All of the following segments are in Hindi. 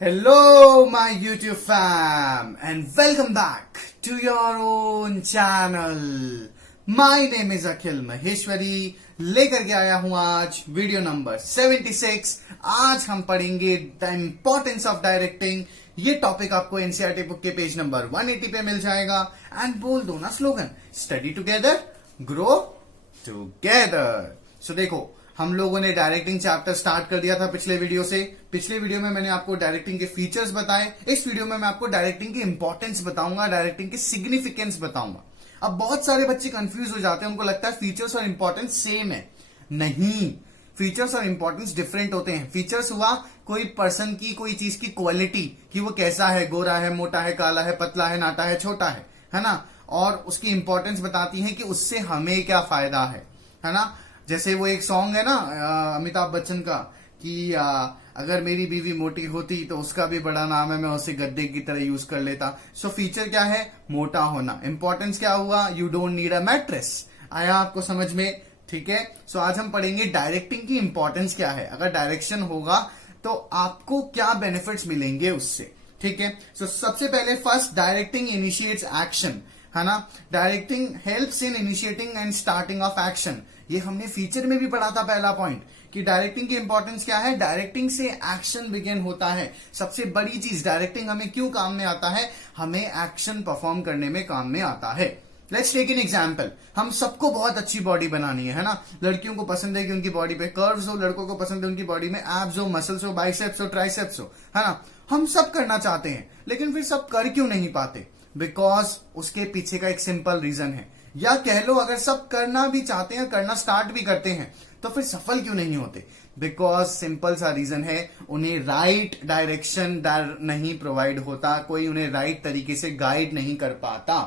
Hello, my YouTube fam, and welcome back to your own channel. My name is Akhil Maheshwari. लेकर के आया हूं आज वीडियो नंबर 76। आज हम पढ़ेंगे द इम्पोर्टेंस ऑफ डायरेक्टिंग। ये टॉपिक आपको एनसीईआरटी बुक के पेज नंबर 180 पे मिल जाएगा। एंड बोल दो ना slogan, study together grow together. So देखो, हम लोगों ने डायरेक्टिंग चैप्टर स्टार्ट कर दिया था पिछले वीडियो से। पिछले वीडियो में मैंने आपको डायरेक्टिंग के फीचर्स बताए। इस वीडियो में मैं आपको डायरेक्टिंग की इंपॉर्टेंस बताऊंगा, डायरेक्टिंग की सिग्निफिकेंस बताऊंगा। अब बहुत सारे बच्चे कंफ्यूज हो जाते हैं, उनको लगता है फीचर्स और इंपॉर्टेंस सेम है। नहीं, फीचर्स और इंपॉर्टेंस डिफरेंट होते हैं। फीचर्स हुआ कोई पर्सन की, कोई चीज की क्वालिटी, कि वो कैसा है, गोरा है, मोटा है, काला है, पतला है, नाटा है, छोटा है ना। और उसकी इंपॉर्टेंस बताती है कि उससे हमें क्या फायदा है ना। जैसे वो एक सॉन्ग है ना अमिताभ बच्चन का कि अगर मेरी बीवी मोटी होती तो उसका भी बड़ा नाम है, मैं उसे गद्दे की तरह यूज कर लेता। सो फीचर क्या है? मोटा होना। इंपॉर्टेंस क्या हुआ? You don't need a mattress. आया आपको समझ में? ठीक है। सो आज हम पढ़ेंगे डायरेक्टिंग की इंपॉर्टेंस क्या है। अगर डायरेक्शन होगा तो आपको क्या बेनिफिट्स मिलेंगे उससे। ठीक है। सो सबसे पहले फर्स्ट, डायरेक्टिंग इनिशिएट्स एक्शन, है ना। Directing helps in initiating and starting of action. ये हमने फीचर में भी पढ़ा था पहला पॉइंट, कि डायरेक्टिंग की इंपॉर्टेंस क्या है। डायरेक्टिंग से एक्शन बिगिन होता है। सबसे बड़ी चीज, डायरेक्टिंग हमें क्यों काम में आता है? हमें एक्शन परफॉर्म करने में काम में आता है। Let's take an example. हम सबको बहुत अच्छी बॉडी बनानी है ना। लड़कियों को पसंद है कि उनकी बॉडी पे कर्व्स हो, लड़कों को पसंद है उनकी बॉडी में एब्स हो, मसल्स हो, बाइसेप्स हो, ट्राइसेप्स हो, है ना। हम सब करना चाहते हैं, लेकिन फिर सब कर क्यों नहीं पाते? बिकॉज उसके पीछे का एक सिंपल रीजन है। या कह लो, अगर सब करना भी चाहते हैं, करना स्टार्ट भी करते हैं, तो फिर सफल क्यों नहीं होते? बिकॉज सिंपल सा रीजन है, उन्हें राइट डायरेक्शन नहीं प्रोवाइड होता। कोई उन्हें राइट तरीके से गाइड नहीं कर पाता।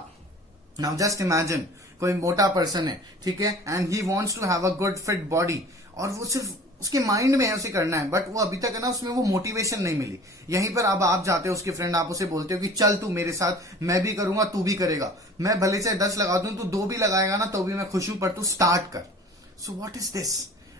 नाउ जस्ट इमेजिन, कोई मोटा पर्सन है, ठीक है, and he wants to have a good fit body, और वो सिर्फ उसके माइंड में है उसे करना है, बट वो अभी तक है ना, उसमें वो मोटिवेशन नहीं मिली। यहीं पर अब आप जाते हो उसके फ्रेंड, आप उसे बोलते हो कि चल तू मेरे साथ, मैं भी करूंगा, तू भी करेगा, मैं भले से 10 लगा दूं, तू 2 भी लगाएगा ना तो भी मैं खुश हूं, पर तू स्टार्ट कर। So what is this?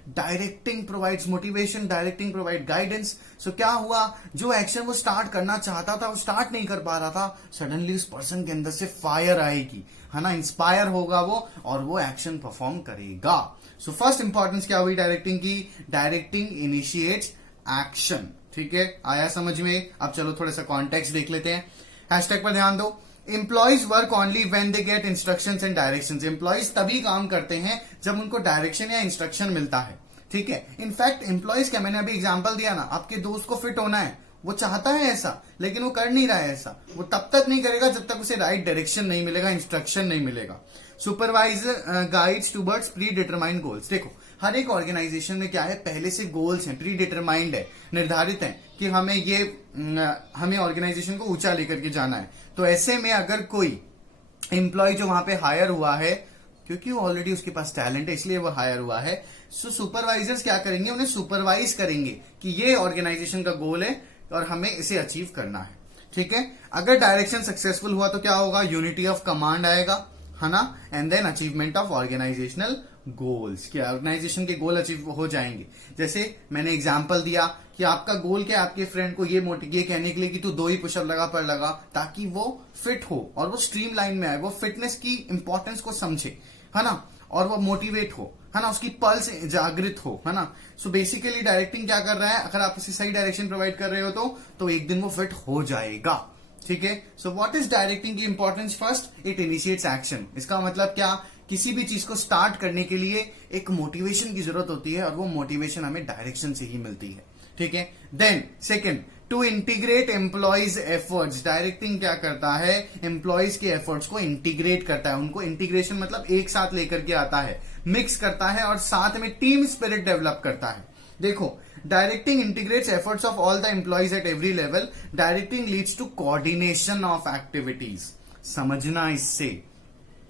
Directing provides motivation, directing provide guidance. So क्या हुआ? जो एक्शन वो स्टार्ट करना चाहता था वो स्टार्ट नहीं कर पा रहा था, सडनली उस पर्सन के अंदर से फायर आएगी, है ना, इंस्पायर होगा वो, और वो एक्शन परफॉर्म करेगा। सो फर्स्ट इंपॉर्टेंस क्या हुई डायरेक्टिंग की? Directing initiates action. ठीक है, आया समझ में? अब चलो थोड़ा सा कॉन्टेक्स्ट देख लेते हैं। हैशटैग पर ध्यान दो। Employees work only when they get instructions and directions. Employees तभी काम करते हैं जब उनको डायरेक्शन या इंस्ट्रक्शन मिलता है। ठीक है। इनफैक्ट एम्प्लॉयज क्या, मैंने अभी एग्जांपल दिया ना, आपके दोस्त को फिट होना है, वो चाहता है ऐसा, लेकिन वो कर नहीं रहा है ऐसा। वो तब तक नहीं करेगा जब तक उसे राइट डायरेक्शन नहीं मिलेगा, इंस्ट्रक्शन नहीं मिलेगा। Supervisor guides towards pre determined goals. देखो, हर एक ऑर्गेनाइजेशन में क्या है, पहले से गोल्स हैं, प्री डिटरमाइंड है, निर्धारित है कि हमें ऑर्गेनाइजेशन को ऊंचा लेकर के जाना है। तो ऐसे में अगर कोई एम्प्लॉय जो वहां पे हायर हुआ है, क्योंकि वो ऑलरेडी उसके पास टैलेंट है इसलिए वो हायर हुआ है, सो सुपरवाइजर्स क्या करेंगे, उन्हें सुपरवाइज करेंगे कि ये ऑर्गेनाइजेशन का गोल है और हमें इसे अचीव करना है। ठीक है। अगर डायरेक्शन सक्सेसफुल हुआ तो क्या होगा? यूनिटी ऑफ कमांड आएगा, है ना, and then achievement of organisational goals, कि ऑर्गेनाइजेशन के गोल अचीव हो जाएंगे। जैसे मैंने एग्जांपल दिया कि आपका गोल क्या है, आपके फ्रेंड को ये कहने के लिए कि तू 2 ही पुशअप लगा पर लगा, ताकि वो फिट हो और वो स्ट्रीम लाइन में आए, वो फिटनेस की इंपॉर्टेंस को समझे, है ना, और वो मोटिवेट हो, है ना, उसकी पल्स जागृत हो, है ना। सो बेसिकली डायरेक्टिंग क्या कर रहा है, अगर आप उसे सही डायरेक्शन प्रोवाइड कर रहे हो तो एक दिन वो फिट हो जाएगा। ठीक है। सो व्हाट इज डायरेक्टिंग की importance? First, it initiates action. इसका मतलब क्या? किसी भी चीज को स्टार्ट करने के लिए एक मोटिवेशन की जरूरत होती है, और वो मोटिवेशन हमें डायरेक्शन से ही मिलती है। ठीक है। Then second, to integrate employees efforts. Directing क्या करता है? एम्प्लॉयज के एफर्ट्स को इंटीग्रेट करता है। उनको इंटीग्रेशन मतलब एक साथ लेकर के आता है, मिक्स करता है, और साथ में टीम स्पिरिट डेवलप करता है। देखो, directing integrates efforts of all the employees at every level. Directing leads to coordination of activities. समझना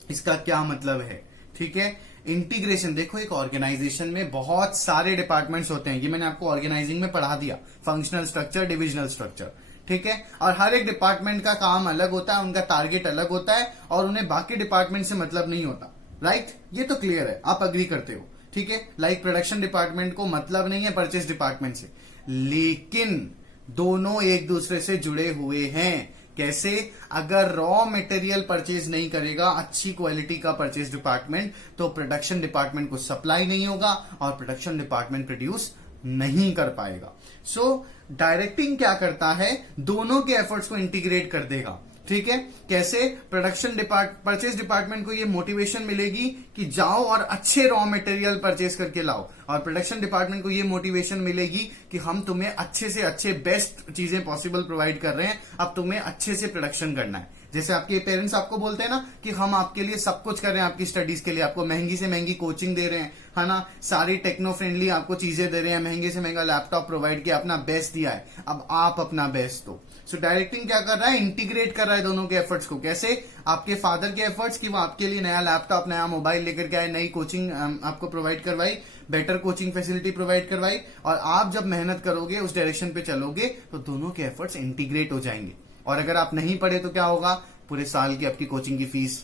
इसका क्या मतलब है। ठीक है। इंटीग्रेशन, देखो, एक ऑर्गेनाइजेशन में बहुत सारे डिपार्टमेंट्स होते हैं, ये मैंने आपको ऑर्गेनाइजिंग में पढ़ा दिया, फंक्शनल स्ट्रक्चर, डिविजनल स्ट्रक्चर। ठीक है। और हर एक डिपार्टमेंट का काम अलग होता है, उनका टारगेट अलग होता है, और उन्हें बाकी डिपार्टमेंट से मतलब नहीं होता। राइट, ये तो क्लियर है, आप अग्री करते हो। ठीक है। लाइक प्रोडक्शन डिपार्टमेंट को मतलब नहीं है परचेज डिपार्टमेंट से, लेकिन दोनों एक दूसरे से जुड़े हुए हैं। कैसे? अगर रॉ मटेरियल परचेज नहीं करेगा अच्छी क्वालिटी का परचेज डिपार्टमेंट, तो प्रोडक्शन डिपार्टमेंट को सप्लाई नहीं होगा और प्रोडक्शन डिपार्टमेंट प्रोड्यूस नहीं कर पाएगा। सो डायरेक्टिंग क्या करता है? दोनों के एफर्ट्स को इंटीग्रेट कर देगा। ठीक है? कैसे? परचेज डिपार्टमेंट को ये मोटिवेशन मिलेगी कि जाओ और अच्छे रॉ मटेरियल परचेज करके लाओ, और प्रोडक्शन डिपार्टमेंट को ये मोटिवेशन मिलेगी कि हम तुम्हें अच्छे से अच्छे बेस्ट चीजें पॉसिबल प्रोवाइड कर रहे हैं, अब तुम्हें अच्छे से प्रोडक्शन करना है। जैसे आपके पेरेंट्स आपको बोलते हैं ना कि हम आपके लिए सब कुछ कर रहे हैं, आपकी स्टडीज के लिए आपको महंगी से महंगी कोचिंग दे रहे हैं, है ना, सारी टेक्नो फ्रेंडली आपको चीजें दे रहे हैं, महंगे से महंगा लैपटॉप प्रोवाइड किया, अपना बेस्ट दिया है, अब आप अपना बेस्ट दो। सो डायरेक्टिंग क्या कर रहा है? इंटीग्रेट कर रहा है दोनों के एफर्ट्स को। कैसे? आपके फादर के एफर्ट्स कि वो आपके लिए नया लैपटॉप, नया मोबाइल लेकर के आए, नई कोचिंग आपको प्रोवाइड करवाई, बेटर कोचिंग फैसिलिटी प्रोवाइड करवाई, और आप जब मेहनत करोगे उस डायरेक्शन पे चलोगे तो दोनों के एफर्ट्स इंटीग्रेट हो जाएंगे। और अगर आप नहीं पढ़े तो क्या होगा? पूरे साल की आपकी कोचिंग की फीस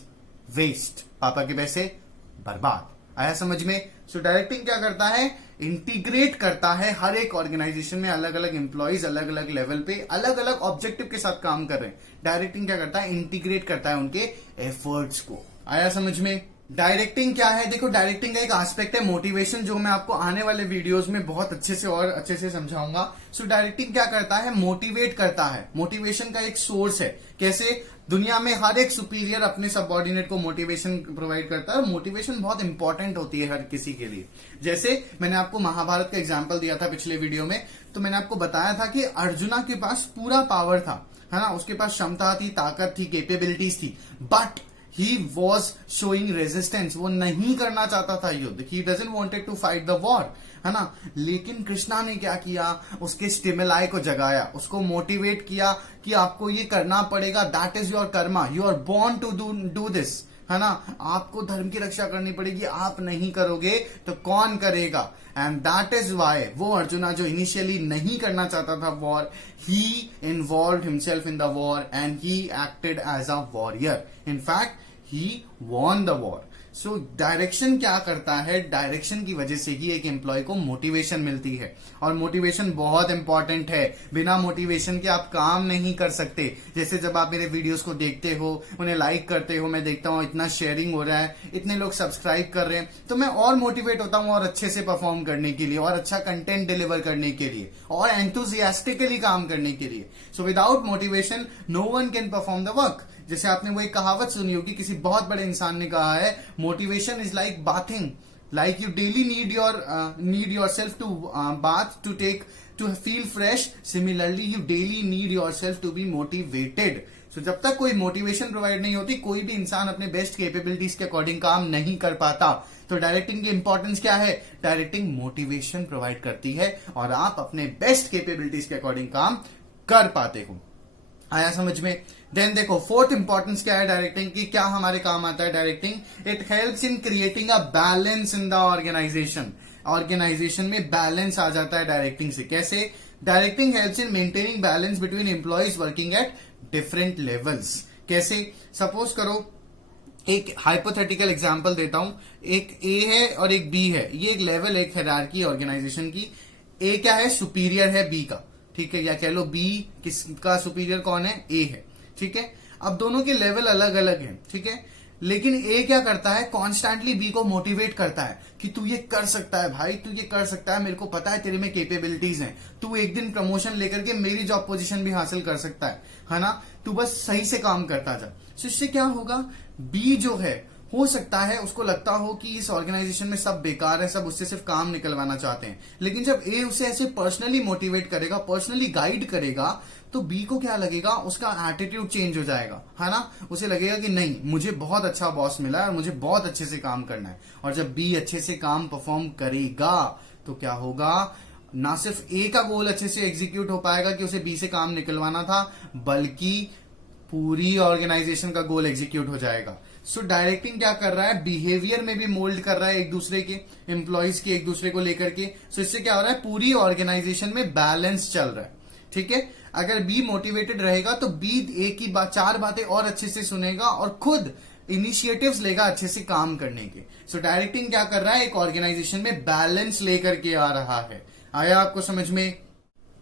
वेस्ट, पापा के पैसे बर्बाद। आया समझ में? सो डायरेक्टिंग क्या करता है? इंटीग्रेट करता है। हर एक ऑर्गेनाइजेशन में अलग अलग एम्प्लॉइज अलग अलग लेवल पे अलग अलग ऑब्जेक्टिव के साथ काम कर रहे हैं। डायरेक्टिंग क्या करता है? इंटीग्रेट करता है उनके एफर्ट्स को। आया समझ में? डायरेक्टिंग क्या है? देखो, डायरेक्टिंग का एक एस्पेक्ट है मोटिवेशन, जो मैं आपको आने वाले वीडियोस में बहुत अच्छे से और अच्छे से समझाऊंगा। सो डायरेक्टिंग क्या करता है? मोटिवेट करता है। मोटिवेशन का एक सोर्स है। कैसे? दुनिया में हर एक सुपीरियर अपने सबऑर्डिनेट को मोटिवेशन प्रोवाइड करता है, और मोटिवेशन बहुत इंपॉर्टेंट होती है हर किसी के लिए। जैसे मैंने आपको महाभारत का एग्जाम्पल दिया था पिछले वीडियो में, तो मैंने आपको बताया था कि अर्जुना के पास पूरा पावर था, है ना, उसके पास क्षमता थी, ताकत थी, कैपेबिलिटीज थी, but he was showing resistance. वो नहीं करना चाहता था युद्ध, he doesn't wanted to fight the war, है ना। लेकिन कृष्णा ने क्या किया? उसके स्टिमुलाई को जगाया, उसको मोटिवेट किया कि आपको ये करना पड़ेगा, that is your karma, you are born to do this, है ना। आपको धर्म की रक्षा करनी पड़ेगी, आप नहीं करोगे तो कौन करेगा? एंड दैट इज वाई वो अर्जुना जो इनिशियली नहीं करना चाहता था war, he involve himself in the war and he acted as a warrior. In fact he won the war. So direction क्या करता है? डायरेक्शन की वजह से ही एक एम्प्लॉय को मोटिवेशन मिलती है, और मोटिवेशन बहुत इंपॉर्टेंट है। बिना मोटिवेशन के आप काम नहीं कर सकते। जैसे जब आप मेरे वीडियोस को देखते हो, उन्हें लाइक करते हो, मैं देखता हूँ इतना शेयरिंग हो रहा है, इतने लोग सब्सक्राइब कर रहे हैं, तो मैं और मोटिवेट होता हूँ और अच्छे से परफॉर्म करने के लिए, और अच्छा कंटेंट डिलीवर करने के लिए, और एंथुसियास्टिकली काम करने के लिए। So without motivation no one can perform the work. जैसे आपने वो एक कहावत सुनी होगी, किसी बहुत बड़े इंसान ने कहा है, motivation is like bathing, like you daily need yourself to bath to feel fresh, similarly you daily need yourself to be motivated. So जब तक कोई मोटिवेशन प्रोवाइड नहीं होती, कोई भी इंसान अपने बेस्ट कैपेबिलिटीज के अकॉर्डिंग काम नहीं कर पाता। तो डायरेक्टिंग की इंपॉर्टेंस क्या है? डायरेक्टिंग मोटिवेशन प्रोवाइड करती है, और आप अपने बेस्ट कैपेबिलिटीज के अकॉर्डिंग काम कर पाते हो। आया समझ में? देन देखो, फोर्थ इंपॉर्टेंस क्या है डायरेक्टिंग की, क्या हमारे काम आता है directing? It helps in creating a balance in the organisation. Organisation में बैलेंस आ जाता है डायरेक्टिंग से। कैसे? Directing helps in maintaining balance between employees working at different levels. कैसे? सपोज करो, एक हाइपोथेटिकल एग्जांपल देता हूं, एक ए है और एक बी है, ये एक लेवल, एक हायरार्की ऑर्गेनाइजेशन की। ए क्या है? सुपीरियर है बी का, ठीक है, या कह लो बी किसका सुपीरियर कौन है? ए है, ठीक है। अब दोनों के लेवल अलग अलग हैं, ठीक है, लेकिन ए क्या करता है? कॉन्स्टेंटली बी को मोटिवेट करता है कि तू ये कर सकता है भाई, तू ये कर सकता है, मेरे को पता है तेरे में कैपेबिलिटीज हैं, तू एक दिन प्रमोशन लेकर के मेरी जॉब पोजीशन भी हासिल कर सकता है ना, तू बस सही से काम करता जा। तो इससे क्या होगा? बी जो है, हो सकता है उसको लगता हो कि इस ऑर्गेनाइजेशन में सब बेकार है, सब उससे सिर्फ काम निकलवाना चाहते हैं, लेकिन जब ए उसे ऐसे पर्सनली मोटिवेट करेगा, पर्सनली गाइड करेगा, तो बी को क्या लगेगा? उसका एटीट्यूड चेंज हो जाएगा, है ना। उसे लगेगा कि नहीं, मुझे बहुत अच्छा बॉस मिला है और मुझे बहुत अच्छे से काम करना है। और जब बी अच्छे से काम परफॉर्म करेगा तो क्या होगा? ना सिर्फ ए का गोल अच्छे से एग्जीक्यूट हो पाएगा कि उसे बी से काम निकलवाना था, बल्कि पूरी ऑर्गेनाइजेशन का गोल एग्जीक्यूट हो जाएगा। सो डायरेक्टिंग क्या कर रहा है? बिहेवियर में भी मोल्ड कर रहा है एक दूसरे के, एम्प्लॉइज के एक दूसरे को लेकर के। सो इससे क्या हो रहा है? पूरी ऑर्गेनाइजेशन में बैलेंस चल रहा है, ठीक है। अगर बी मोटिवेटेड रहेगा तो बी ए की चार बातें और अच्छे से सुनेगा और खुद इनिशिएटिव्स लेगा अच्छे से काम करने के। सो डायरेक्टिंग क्या कर रहा है? एक ऑर्गेनाइजेशन में बैलेंस लेकर के आ रहा है। आया आपको समझ में?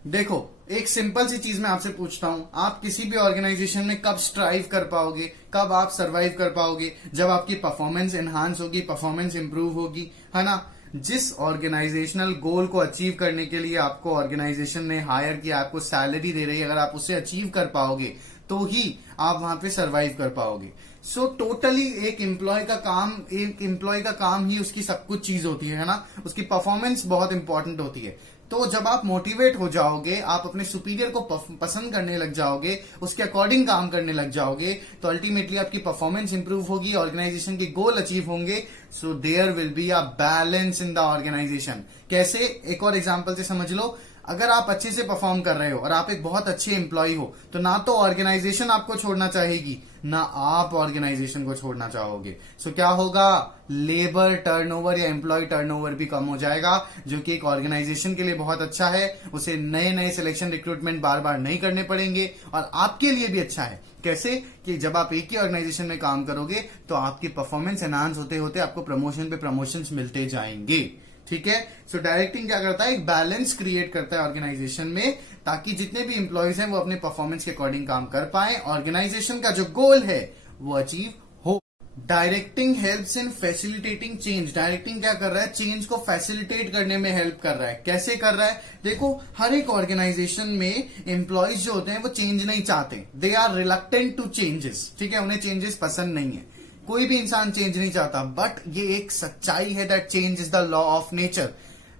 देखो, एक सिंपल सी चीज मैं आपसे पूछता हूं, आप किसी भी ऑर्गेनाइजेशन में कब स्ट्राइव कर पाओगे, कब आप सरवाइव कर पाओगे? जब आपकी परफॉर्मेंस एनहांस होगी, परफॉर्मेंस इंप्रूव होगी, है ना? जिस ऑर्गेनाइजेशनल गोल को अचीव करने के लिए आपको ऑर्गेनाइजेशन ने हायर किया, आपको सैलरी दे रही है, अगर आप उसे अचीव कर पाओगे तो ही आप वहां पे सरवाइव कर पाओगे। सो टोटली एक एम्प्लॉय का काम ही उसकी सब कुछ चीज होती है ना? उसकी परफॉर्मेंस बहुत इंपॉर्टेंट होती है। तो जब आप मोटिवेट हो जाओगे, आप अपने सुपीरियर को पसंद करने लग जाओगे, उसके अकॉर्डिंग काम करने लग जाओगे, तो अल्टीमेटली आपकी परफॉर्मेंस इंप्रूव होगी, ऑर्गेनाइजेशन के गोल अचीव होंगे। So there will be a balance in the organisation. कैसे? एक और एग्जांपल से समझ लो। अगर आप अच्छे से परफॉर्म कर रहे हो और आप एक बहुत अच्छे एम्प्लॉय हो, तो ना तो ऑर्गेनाइजेशन आपको छोड़ना चाहेगी, ना आप ऑर्गेनाइजेशन को छोड़ना चाहोगे। सो क्या होगा? लेबर टर्नओवर या एम्प्लॉय टर्नओवर भी कम हो जाएगा, जो कि एक ऑर्गेनाइजेशन के लिए बहुत अच्छा है। उसे नए नए सिलेक्शन रिक्रूटमेंट बार बार नहीं करने पड़ेंगे और आपके लिए भी अच्छा है। कैसे? कि जब आप एक ही ऑर्गेनाइजेशन में काम करोगे तो आपकी परफॉर्मेंस एनहांस होते होते आपको प्रमोशन पे प्रमोशन मिलते जाएंगे। ठीक है? सो डायरेक्टिंग क्या करता है? एक बैलेंस क्रिएट करता है ऑर्गेनाइजेशन में, ताकि जितने भी इंप्लॉयज हैं वो अपने परफॉर्मेंस के अकॉर्डिंग काम कर पाए, ऑर्गेनाइजेशन का जो गोल है वो अचीव हो। डायरेक्टिंग हेल्प्स इन फैसिलिटेटिंग चेंज। डायरेक्टिंग क्या कर रहा है? चेंज को फैसिलिटेट करने में हेल्प कर रहा है। कैसे कर रहा है? देखो, हर एक ऑर्गेनाइजेशन में एम्प्लॉयज जो होते हैं वो चेंज नहीं चाहते, they are reluctant to changes. ठीक है? उन्हें चेंजेस पसंद नहीं है, कोई भी इंसान चेंज नहीं चाहता। बट ये एक सच्चाई है that change is the law of nature.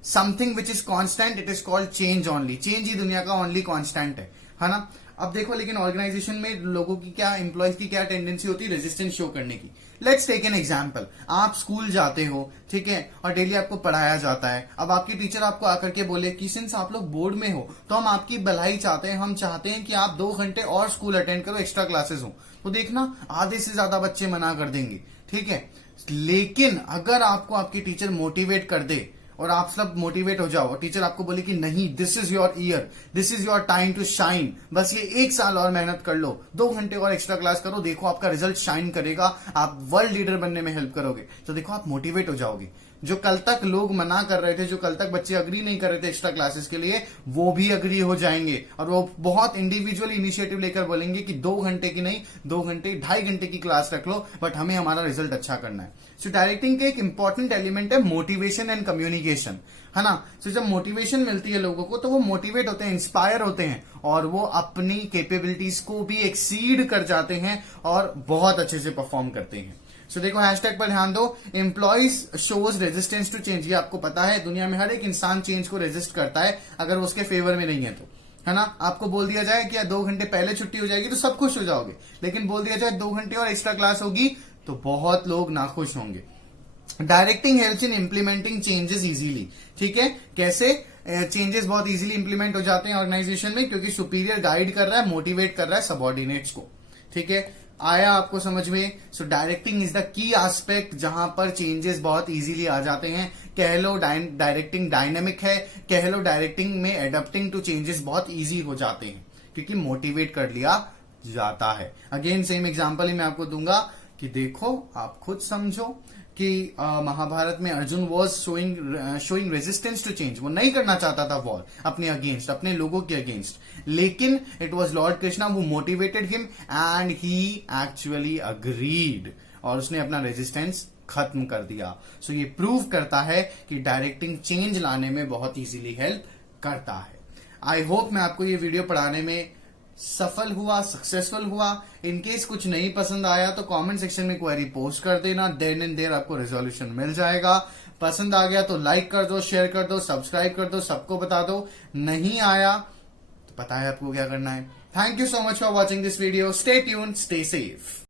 Something which is constant, it is called change only. Change ही दुनिया का ओनली कांस्टेंट है ना? अब देखो, लेकिन ऑर्गेनाइजेशन में लोगों की क्या, एम्प्लॉयज की क्या टेंडेंसी होती है? रेजिस्टेंस शो करने की। Let's take an example. आप स्कूल जाते हो, ठीक है, और डेली आपको पढ़ाया जाता है। अब आपकी टीचर आपको आकर के बोले कि सिंस आप लोग बोर्ड में हो तो हम आपकी भलाई चाहते हैं, हम चाहते हैं कि आप 2 घंटे और स्कूल अटेंड करो, एक्स्ट्रा क्लासेस हो। तो देखना, आधे से ज्यादा बच्चे मना कर देंगे। ठीक है? लेकिन अगर आपको आपकी टीचर मोटिवेट कर दे और आप सब मोटिवेट हो जाओ और टीचर आपको बोले कि नहीं, this is your year, this is your time to shine, बस ये 1 साल और मेहनत कर लो, 2 घंटे और एक्स्ट्रा क्लास करो, देखो आपका रिजल्ट शाइन करेगा, आप वर्ल्ड लीडर बनने में हेल्प करोगे, तो देखो आप मोटिवेट हो जाओगे। जो कल तक लोग मना कर रहे थे, जो कल तक बच्चे अग्री नहीं कर रहे थे एक्स्ट्रा क्लासेस के लिए, वो भी अग्री हो जाएंगे और वो बहुत इंडिविजुअल इनिशिएटिव लेकर बोलेंगे कि 2 घंटे की नहीं, 2 घंटे 2.5 घंटे की क्लास रख लो, बट हमें हमारा रिजल्ट अच्छा करना है। सो डायरेक्टिंग का एक इंपॉर्टेंट एलिमेंट है मोटिवेशन एंड कम्युनिकेशन, है ना? सो जब मोटिवेशन मिलती है लोगों को तो वो मोटिवेट होते हैं, इंस्पायर होते हैं और वो अपनी कैपेबिलिटीज को भी एक्सीड कर जाते हैं और बहुत अच्छे से परफॉर्म करते हैं। सो देखो, हैशटैग पर ध्यान दो, employees shows resistance to change. ये आपको पता है, दुनिया में हर एक इंसान चेंज को रेजिस्ट करता है अगर वो उसके फेवर में नहीं है तो, है ना? आपको बोल दिया जाए कि 2 घंटे पहले छुट्टी हो जाएगी तो सब खुश हो जाओगे, लेकिन बोल दिया जाए 2 घंटे और एक्स्ट्रा क्लास होगी तो बहुत लोग नाखुश होंगे। डायरेक्टिंग हेल्प्स इन इंप्लीमेंटिंग चेंजेस इजीली। ठीक है? कैसे? चेंजेस बहुत इजीली इंप्लीमेंट हो जाते हैं ऑर्गेनाइजेशन में, क्योंकि सुपीरियर गाइड कर रहा है, मोटिवेट कर रहा है सबऑर्डिनेट्स को। ठीक है? आया आपको समझ में? So directing is the key aspect जहां पर चेंजेस बहुत इजीली आ जाते हैं। कह लो डायरेक्टिंग डायनेमिक है, कह लो डायरेक्टिंग में एडप्टिंग टू चेंजेस बहुत इजी हो जाते हैं, क्योंकि मोटिवेट कर लिया जाता है। अगेन सेम एग्जांपल ही मैं आपको दूंगा कि देखो, आप खुद समझो कि महाभारत में Arjun was showing resistance to change. वो नहीं करना चाहता था वॉर अपने अगेंस्ट, अपने लोगों के अगेंस्ट, लेकिन it was Lord Krishna who motivated him and he actually agreed, और उसने अपना रेजिस्टेंस खत्म कर दिया। सो ये प्रूव करता है कि डायरेक्टिंग चेंज लाने में बहुत इजीली हेल्प करता है। आई होप मैं आपको ये वीडियो पढ़ाने में सफल हुआ, सक्सेसफुल हुआ। इनकेस कुछ नहीं पसंद आया तो कमेंट सेक्शन में क्वेरी पोस्ट कर देना, देन एंड देयर आपको रेजोल्यूशन मिल जाएगा। पसंद आ गया तो लाइक कर दो, शेयर कर दो, सब्सक्राइब कर दो, सबको बता दो। नहीं आया तो पता है आपको क्या करना है। Thank you so much for watching this video. Stay tuned, stay safe.